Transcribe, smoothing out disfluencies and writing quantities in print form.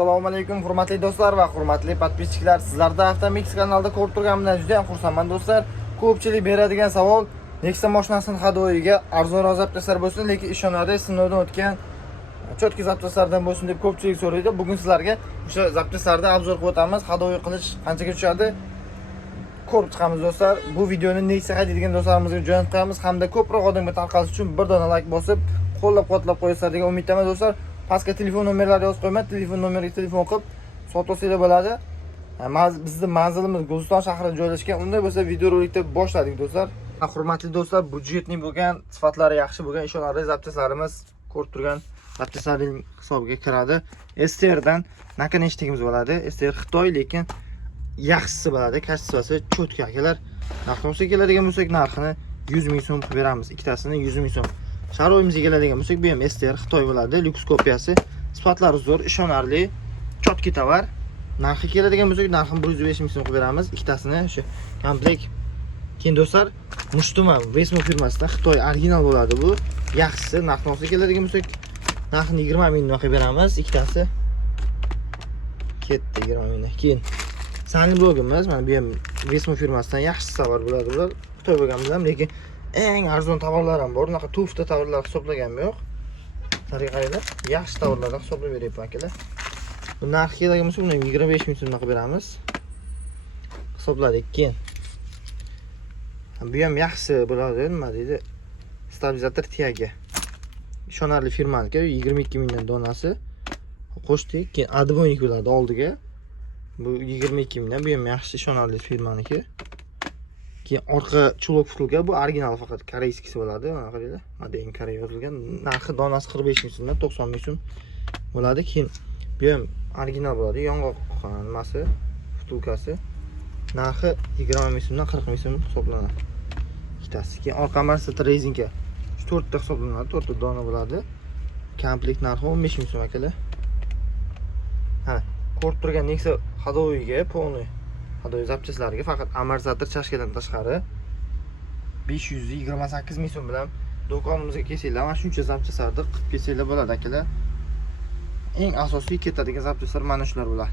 Assalomu alaykum hurmatli do'stlar va hurmatli podpischilar. Sizlarda Avtomix kanalida ko'rib turganimdan juda ham xursandman do'stlar. Ko'pchilik beradigan savol, Nexia mashinasini hadoyiga arzonroq zapchastlar bo'lsin, lekin ishonarli sinovdan o'tgan cho'tki zapchastlardan bo'lsin deb ko'pchilik so'raydi. Bugun sizlarga o'sha zapchastlarni obzor qilib o'tamiz. Hadoyi qilish qanchaga tushadi? Ko'rib chiqamiz do'stlar. Bu videoni Nexia haydaydigan do'stlarimizga jo'natib qo'yamiz hamda ko'proq odamga tarqalishi uchun bir dona like bosib, qo'llab-quvvatlab qo'yasizlar degan umiddaman do'stlar. Pastga telefon nomerlarini yozib qo'yman, telefon nomeriga telefon qilib sotib olsanglar bo'ladi. Bizning manzilimiz G'uziston shahrida joylashgan. Unday bo'lsa videorolikni boshladik do'stlar. Hurmatli do'stlar, budjetli bo'lgan, sifatlari yaxshi bo'lgan ishonarli zapchastlarimiz ko'rib turgan zapchastlarning hisobiga kiradi. STR dan nakonechnikimiz bo'ladi. STR Xitoy, lekin yaxshisi bo'ladi. Kачествоsi cho'tka akalar. Narximizga keladigan bo'lsak, narxini 100 ming so'm qilib beramiz. Ikkitasini 100 ming so'm. Sharoimizga keladigan bo'lsak, bu ham STR Xitoy bo'ladi. Lyuks kopiyasi. Sifatlari zo'r, ishonarli, chotki tovar. Narxi keladigan bo'lsak, narxini 105 ming so'm qilib beramiz. Ikkitasini o'sha komplekt. Keyin do'stlar, Mushtuma Vesmo firmasida Xitoy original bo'ladi bu. Yaxshisi, narxi keladigan bo'lsak, narxini 20 ming qilib beramiz. Ikkitasi ketdi 20 ming. Keyin Sunny blogimiz, mana bu ham Vesmo firmasidan yaxshi tovar bo'ladi bular. Xitoy bo'lganmiz ham, lekin eng arzon tovarlar ham bor. Unaqa tufta tovarlar hisoblaganim yo'q. Tariqalar yaxshi tovarlarni hisoblab beryapman akalar. Bu narxi keladigan bo'lsa, uni 25 ming so'mga qilib beramiz. Hisobladik. Keyin bu ham yaxshi bo'ladi, nima deydi? Stabilizator Tiaga. Ishonarli firmaniki, 22 mingdan donasi. Qo'shdik. Keyin advonik bo'ladi oldiga. Bu 22 mingdan, bu ham yaxshi ishonarli firmaniki. Keyin orqa chulok futilga bu original, faqat koreyskisi bo'ladi. Mana qaranglar, Made in Korea yozilgan. Narxi donasi 45 ming so'mdan 90 ming so'm bo'ladi. Keyin bu ham original bo'ladi. Yong'oq nimasi, futilkasi. Narxi 20 ming so'mdan 40 ming so'm hisoblanadi. Ikkitasi. Keyin orqa amortizator rezinka 4 ta hisoblanadi, 4 ta dona bo'ladi. Komplekt narxi 15 ming so'm akalar. Ha, ko'rib turgan Nexia hadoyiga, polni hadoyi zapchastlariga faqat amortizator chashkadan tashqari 528 ming so'm bilan do'konimizga kelsanglar, mana shuncha zapchastlarni qilib kelsanglar bo'ladi akalar. Eng asosiy ketadigan zapchastlar mana shular bo'ladi.